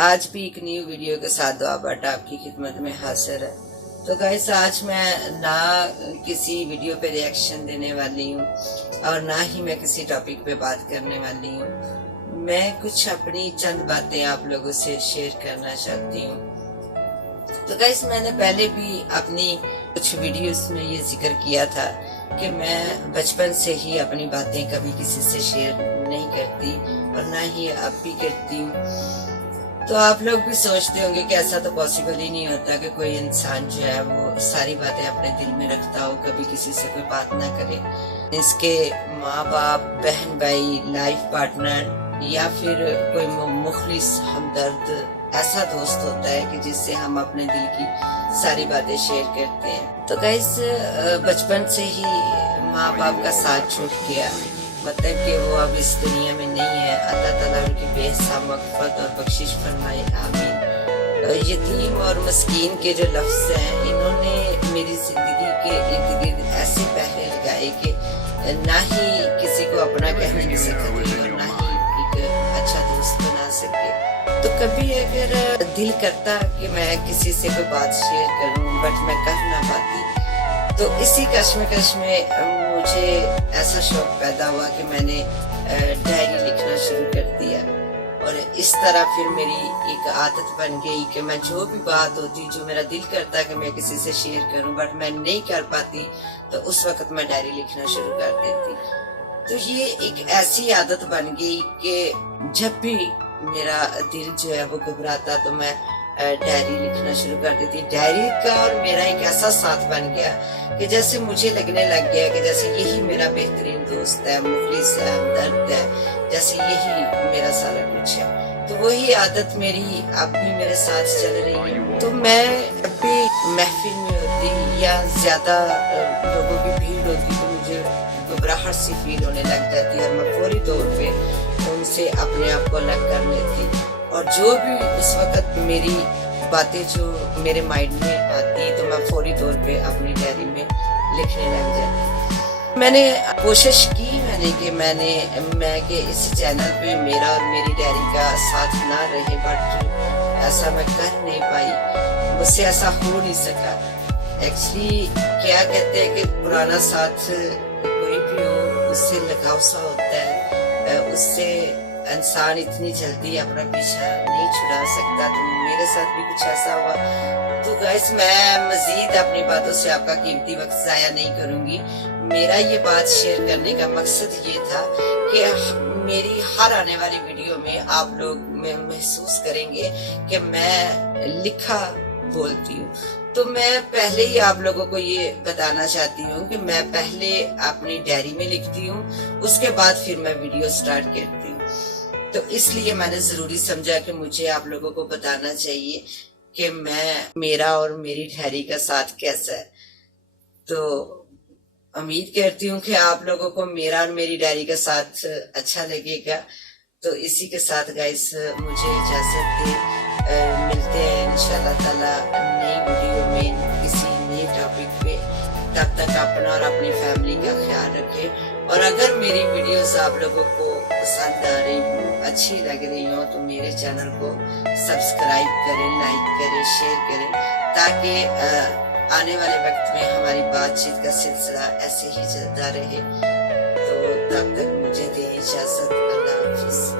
آج بھی ایک نیو ویڈیو کے ساتھ دعا باٹا آپ کی خدمت میں حاضر ہے۔ تو گائس آج میں نہ کسی ویڈیو پہ ریئیکشن دینے والی ہوں اور نہ ہی میں کسی ٹاپک پہ بات کرنے والی ہوں۔ میں کچھ اپنی چند باتیں آپ لوگوں سے شیئر کرنا چاہتی ہوں۔ تو گائس میں نے پہلے بھی اپنی کچھ ویڈیوز میں یہ ذکر کیا تھا کہ میں بچپن سے ہی اپنی باتیں کبھی کسی سے شیئر نہیں کرتی اور نہ ہی اب بھی کرتی ہوں۔ تو آپ لوگ بھی سوچتے ہوں گے کہ ایسا تو پاسبل ہی نہیں ہوتا کہ کوئی انسان جو ہے وہ ساری باتیں اپنے دل میں رکھتا ہو، کبھی کسی سے کوئی بات نہ کرے۔ اس کے ماں باپ، بہن بھائی، لائف پارٹنر یا پھر کوئی مخلص ہمدرد ایسا دوست ہوتا ہے کہ جس سے ہم اپنے دل کی ساری باتیں شیئر کرتے ہیں۔ تو گائز بچپن سے ہی ماں باپ کا ساتھ چھوٹ گیا، مطلب کہ وہ اب اس دنیا میں نہیں ہے۔ اللہ تعالیٰ ان کی بے حساب مغفرت اور بخشش فرمائے، آمین۔ یتیم اور مسکین کے جو لفظ ہیں انہوں نے میری زندگی کے ارد گرد ایسے پہرے لگائے کہ نہ ہی کسی کو اپنا کہنے سے سکتی اور نہ ہی ایک اچھا دوست بنا سکے۔ تو کبھی اگر دل کرتا کہ میں کسی سے کوئی بات شیئر کروں بٹ میں کر نہ پاتی، تو اسی کشمکش میں مجھے ایسا شوق پیدا ہوا کہ میں نے ڈائری لکھنا شروع کر دیا، اور اس طرح پھر میری ایک عادت بن گئی کہ میں جو بھی بات ہوتی، جو میرا دل کرتا کہ میں کسی سے شیئر کروں بٹ میں نہیں کر پاتی، تو اس وقت میں ڈائری لکھنا شروع کر دیتی۔ تو یہ ایک ایسی عادت بن گئی کہ جب بھی میرا دل جو ہے وہ گھبراتا تو میں ڈائری لکھنا شروع کر دیتی۔ ڈائری کا اور میرا ایک ایسا ساتھ بن گیا کہ جیسے مجھے لگنے لگ گیا کہ جیسے یہی میرا بہترین دوست ہے، مخلص ہے، ہمدرد ہے، جیسے یہی میرا سارا کچھ ہے۔ تو وہی عادت میری اب بھی میرے ساتھ چل رہی ہے۔ تو میں جب بھی محفل میں ہوتی یا زیادہ لوگوں کی بھیڑ ہوتی تو مجھے گھبراہٹ سی فیل ہونے لگ جاتی اور میں فوری طور پہ ان سے اپنے آپ کو الگ کر لیتی، اور جو بھی اس وقت میری باتیں جو میرے مائنڈ میں آتی تو میں فوری طور پہ اپنی ڈائری میں لکھنے لگ جاتی۔ میں نے کوشش کی میں کہ اس چینل پہ میرا اور میری ڈائری کا ساتھ نہ رہے، بٹ ایسا میں کر نہیں پائی، مجھ سے ایسا ہو نہیں سکا۔ ایکچولی کیا کہتے ہیں کہ پرانا ساتھ کوئی بھی ہو اس سے لگاؤ سا ہوتا ہے، اس سے انسان اتنی جلدی اپنا پیچھا نہیں چھڑا سکتا۔ تو میرے ساتھ بھی کچھ ایسا ہوا۔ تو گائس میں مزید اپنی باتوں سے آپ کا قیمتی وقت ضائع نہیں کروں گی۔ میرا یہ بات شیئر کرنے کا مقصد یہ تھا کہ میری ہر آنے والی ویڈیو میں آپ لوگ محسوس کریں گے کہ میں لکھا بولتی ہوں۔ تو میں پہلے ہی آپ لوگوں کو یہ بتانا چاہتی ہوں کہ میں پہلے اپنی ڈائری میں لکھتی ہوں، اس کے بعد پھر میں ویڈیو سٹارٹ کرتی ہوں۔ تو اس لیے میں نے ضروری سمجھا کہ مجھے آپ لوگوں کو بتانا چاہیے کہ میرا اور میری ڈائری کا ساتھ کیسا ہے۔ تو امید کرتی ہوں کہ آپ لوگوں کو میرا اور میری ڈائری کا ساتھ اچھا لگے گا۔ تو اسی کے ساتھ گائس مجھے اجازت دے، ملتے ہیں انشاءاللہ تعالی نئی ویڈیو میں کسی نئے ٹاپک پہ۔ تب تک اپنا اور اپنی فیملی کا خیال رکھیں، اور اگر میری ویڈیوز آپ لوگوں کو پسند آ رہی ہوں، اچھی لگ رہی ہوں، تو میرے چینل کو سبسکرائب کریں، لائک کریں، شیئر کریں، تاکہ آنے والے وقت میں ہماری بات چیت کا سلسلہ ایسے ہی چلتا رہے۔ تو تب تک مجھے دیں اجازت، اللہ حافظ۔